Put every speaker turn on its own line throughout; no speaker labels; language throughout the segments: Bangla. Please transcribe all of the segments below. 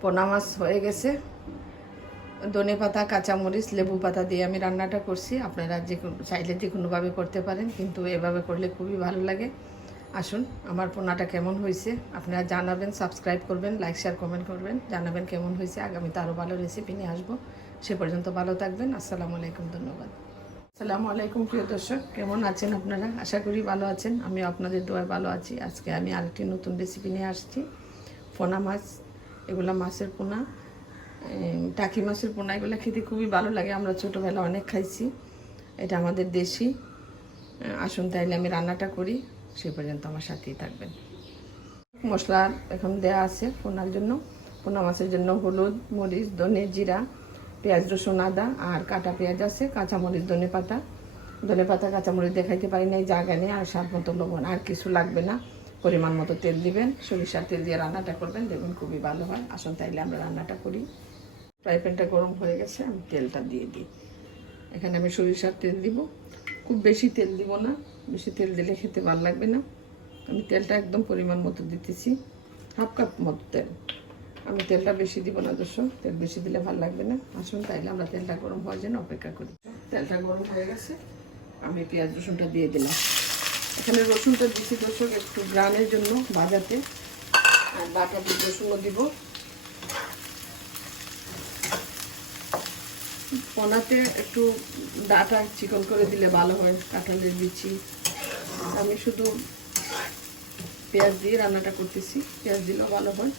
পোনা মাছ হয়ে গেছে। ধনে পাতা, কাঁচামরিচ, লেবু পাতা দিয়ে আমি রান্নাটা করছি। আপনারা যে কোনো- চাইলে যে কোনোভাবে করতে পারেন, কিন্তু এভাবে করলে খুবই ভালো লাগে। আসুন, আমার পোনাটা কেমন হয়েছে আপনারা জানাবেন সাবস্ক্রাইব করবেন লাইক শেয়ার কমেন্ট করবেন, জানাবেন কেমন হয়েছে। আগামীতে আরও ভালো রেসিপি নিয়ে আসব। সে পর্যন্ত ভালো থাকবেন। আসসালামু আলাইকুম, ধন্যবাদ। আসসালামু আলাইকুম, প্রিয় দর্শক। কেমন আছেন আপনারা? আশা করি ভালো আছেন। আমি আপনাদের দোয়ায় ভালো আছি। আজকে আমি আরেকটি নতুন রেসিপি নিয়ে আসছি। পোনা মাছ এগুলা মাছের পোনা টাকি মাছের পোনা, এগুলো খেতে খুবই ভালো লাগে। আমরা ছোটোবেলা অনেক খাইছি। এটা আমাদের দেশি। আসুন তাইলে আমি রান্নাটা করি। সে পর্যন্ত আমার সাথেই থাকবেন। মশলা এখন দেয়া আছে পোনার জন্য। পোনা মাছের জন্য হলুদ, মরিচ, ধনে জিরা, পেঁয়াজ, রসুন, আদা আর কাটা পেঁয়াজ আছে, কাঁচামরিচ, ধনে পাতা। ধনে পাতা, কাঁচামরিচ দেখাইতে পারি না এই জায়গা নেই আর স্বাদ মতো লবণ। আর কিছু লাগবে না। পরিমাণ মতো তেল দিবেন, সরিষার তেল দিয়ে রান্নাটা করবেন, দেখবেন খুবই ভালো হয়। আসুন তাইলে আমরা রান্নাটা করি। ফ্রাই প্যানটা গরম হয়ে গেছে, আমি তেলটা দিয়ে দিই। এখানে আমি সরিষার তেল দিব। খুব বেশি তেল দিব না, বেশি তেল দিলে খেতে ভালো লাগবে না। আমি তেলটা একদম পরিমাণ মতো দিতেছি, হাফ কাপ মতো তেল। আমি তেলটা বেশি দিব না দোষ তেল বেশি দিলে ভালো লাগবে না। আসুন তাইলে আমরা তেলটা গরম হওয়ার জন্য অপেক্ষা করি। তেলটা গরম হয়ে গেছে, আমি পেঁয়াজ রসুনটা দিয়ে দিলাম। এখানে রসুনটা দিচ্ছি দর্শক, একটু গ্রানের জন্য বাজাতে আর বাটা দিয়ে রসুনও দিব। পোনাতে একটু ডাটা চিকন করে দিলে ভালো হয়, কাঁঠালের বিচি। আমি শুধু পেঁয়াজ দিয়ে রান্নাটা করতেছি, পেঁয়াজ দিলেও ভালো হয়।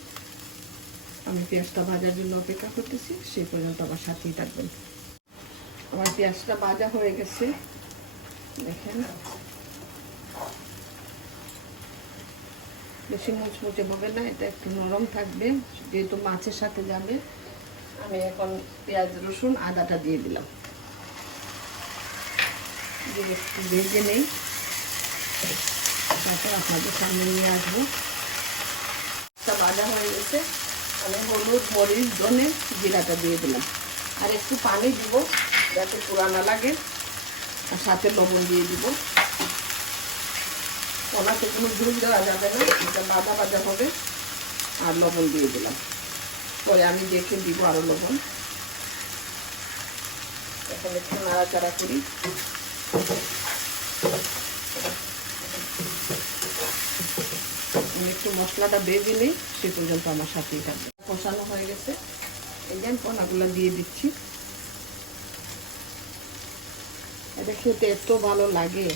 আমি পেঁয়াজটা ভাজার জন্য অপেক্ষা করতেছি, সেই পর্যন্ত আমার সাথেই থাকবেন। আমার পেঁয়াজটা ভাজা হয়ে গেছে। দেখেন। বেশি মুচমুচে হবে না, এটা একটু নরম থাকবে, যেহেতু মাছের সাথে যাবে। আমি এখন পেঁয়াজ, রসুন, আদাটা দিয়ে দিলাম। দিয়ে একটু ভেজে নেই। তারপর আপনাদের সামনে নিয়ে আসব। তা ভাজা হয়ে গেছে। আমি হলুদ, মরিচ, ধনে জিরাটা দিয়ে দিলাম। আর একটু পানি দিব, যাতে পুরানা লাগে। আর সাথে লবণ দিয়ে দিব। ওনাতে কোনো ঝুল দেওয়া যাবে না, এটা বাজা বাজা হবে। আর লবণ দিয়ে দিলাম। পরে আমি দেখে দিব আরও লবণ। এখন একটু নাড়াচাড়া করি। আমি একটু মশলাটা বেজে নিই, সে পর্যন্ত আমার সাথেই থাকবে। কষানো হয়ে গেছে। এই যে পোনাগুলো দিয়ে দিচ্ছি। এটা খেতে এত ভালো লাগে।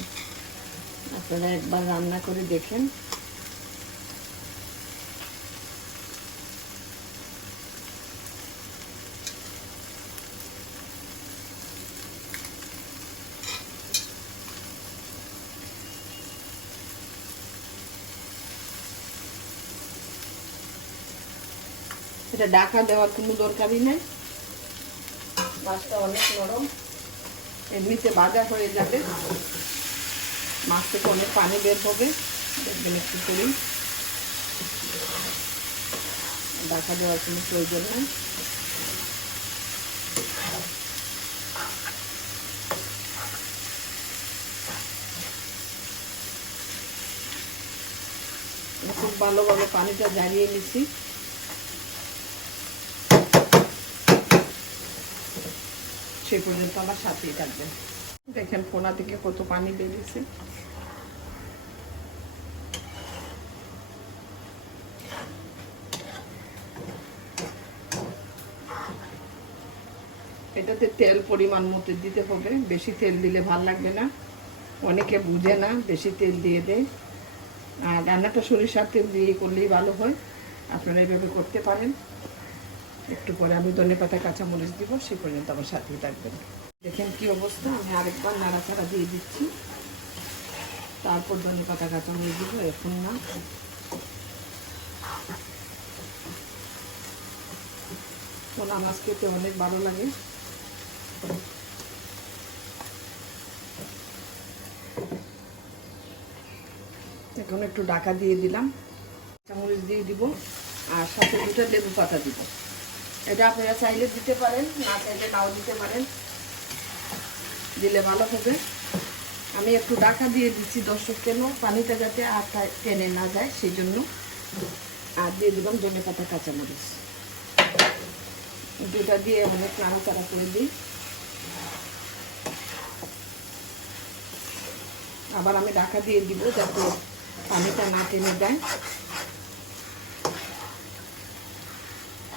আপনারা একবার রান্না করে দেখেন। এটা ডাকা দেওয়ার কোনো দরকারই নেই। মাছটা অনেক নরম। এমনিতে ভাজা হয়ে যাবে। মাছ থেকে অনেক পানি বের হবে। দেখবেন একটু করি ডাকা দেওয়ার কোনো প্রয়োজন নেই। খুব ভালোভাবে পানিটা জ্বালিয়ে নিছি। সে পর্যন্ত আমার সাথেই থাকবেন। দেখেন ফোনা থেকে কত পানি বেরিয়েছে। এটাতে তেল পরিমাণ মতো দিতে হবে, বেশি তেল দিলে ভালো লাগবে না। অনেকে বুঝে না, বেশি তেল দিয়ে দেয়। আর রান্নাটা সরিষার তেল দিয়ে করলেই ভালো হয়। আপনারা এভাবে করতে পারেন। একটু পরে আমি ধনে পাতা, কাঁচামরিচ দিব, সে পর্যন্ত আমার সাথেই থাকবেন। দেখেন কি অবস্থা। আমি আরেকবার নাড়াচাড়া দিয়ে দিচ্ছি। তারপর ধনে পাতা কাঁচামরিচ দিব, এখন না। পোনা মাছ খেতে অনেক ভালো লাগে। এখন একটু ডাকা দিয়ে দিলাম। চামরিচ দিয়ে দিব, আর সাথে দুটো লেবু পাতা দিব। এটা আপনারা চাইলে দিতে পারেন, না চাইলে নাও দিতে পারেন। দিলে ভালো হবে। আমি একটু ডাকা দিয়ে দিচ্ছি দর্শক কেন পানিটা যাতে আর টেনে না যায় সেই জন্য আর দিয়ে দিলাম ধনে পাতা, কাঁচামরিচ। দুটা দিয়ে অনেক নাড়াচাড়া করে দিই। আবার আমি ডাকা দিয়ে দিব যাতে পানিটা না টেনে দেয়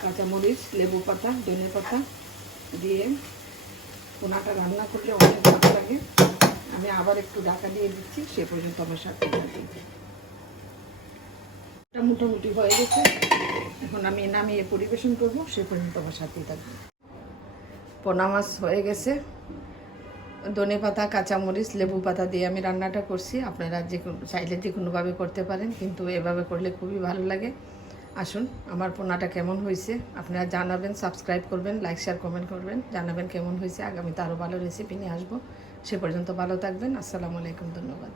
কাঁচামরিচ, লেবু পাতা, ধনে পাতা দিয়ে পোনাটা রান্না করলে অনেক ভালো লাগে। আমি আবার একটু ঢাকা দিয়ে দিচ্ছি, সে পর্যন্ত আমার সাথে মোটামুটি হয়ে গেছে। এখন আমি নামিয়ে পরিবেশন করব, সে পর্যন্ত আমার সাথেই থাকবে পোনা মাছ হয়ে গেছে। ধনে পাতা, কাঁচামরিচ, লেবু পাতা দিয়ে আমি রান্নাটা করছি। আপনারা যে কোনো চাইলে যে কোনোভাবে করতে পারেন, কিন্তু এভাবে করলে খুবই ভালো লাগে। আসুন, আমার পোনাটা কেমন হয়েছে? আপনারা জানাবেন সাবস্ক্রাইব করবেন লাইক শেয়ার কমেন্ট করবেন। জানাবেন কেমন হয়েছে, আগামীতে আরও ভালো রেসিপি নিয়ে আসব। সে পর্যন্ত ভালো থাকবেন। আসসালামু আলাইকুম, ধন্যবাদ।